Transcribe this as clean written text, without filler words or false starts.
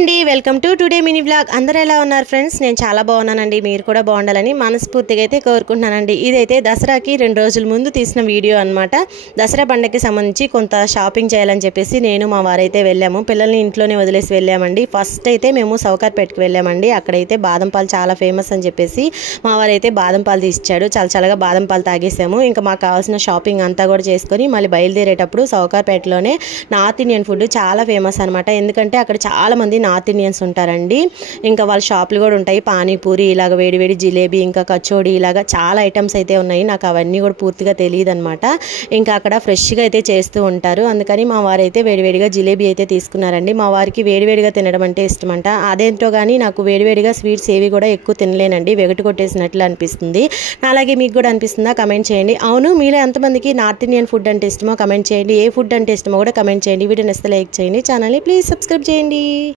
అండి welcome to today mini vlog. అందరూ ఎలా ఉన్నారు ఫ్రెండ్స్? నేను చాలా బాగున్నానండి. మీరు కూడా బాగుండాలని మనస్ఫూర్తిగా అయితే కోరుకుంటున్నానండి. ఇదైతే దసరాకి 2 రోజుల ముందు తీసిన వీడియో అనమాట. దసరా పండగకి సంబంధించి కొంత షాపింగ్ చేయాలని చెప్పేసి నేను మా వారైతే వెళ్ళాము. పిల్లల్ని ఇంట్లోనే వదిలేసి వెళ్ళామండి. ఫస్ట్ అయితే మేము సౌకార్పేటకి వెళ్ళామండి. అక్కడైతే బాదం పాలు చాలా ఫేమస్ అని చెప్పేసి మా వారైతే బాదం పాలు తీసిచ్చాడు. చాలా చల్లగా బాదం పాలు తాగేసాము. ఇంకా మాకు కావాల్సిన షాపింగ్ అంతా కూడా చేసుకొని మళ్ళీ బయలుదేరేటప్పుడు సౌకార్పేటలోనే నార్త్ ఇండియన్ ఫుడ్ చాలా ఫేమస్ అనమాట. ఎందుకంటే అక్కడ చాలా మంది నార్త్ ఇండియన్స్ ఉంటారండి. ఇంకా వాళ్ళ షాపులు కూడా ఉంటాయి. పానీపూరి, ఇలాగ వేడివేడి జిలేబీ, ఇంకా కచోడి, ఇలాగ చాలా ఐటమ్స్ అయితే ఉన్నాయి. నాకు అవన్నీ కూడా పూర్తిగా తెలియదు అనమాట. ఇంకా అక్కడ ఫ్రెష్గా అయితే చేస్తూ ఉంటారు. అందుకని మా వారైతే వేడివేడిగా జిలేబీ అయితే తీసుకున్నారండి. మా వారికి వేడివేడిగా తినడం అంటే ఇష్టం అంట. అదేంటో కానీ నాకు వేడివేడిగా స్వీట్స్ ఏవి కూడా ఎక్కువ తినలేనండి. వెగటు కొట్టేసినట్లు అనిపిస్తుంది. అలాగే మీకు కూడా అనిపిస్తుందా? కమెంట్ చేయండి. అవును, మీలో ఎంతమందికి నార్త్ ఇండియన్ ఫుడ్ అంటే ఇష్టమో కమెంట్ చేయండి. ఏ ఫుడ్ అంటే ఇష్టమో కూడా కమెంట్ చేయండి. వీడియో నచ్చితే లైక్ చేయండి. ఛానల్ని ప్లీజ్ సబ్స్క్రైబ్ చేయండి.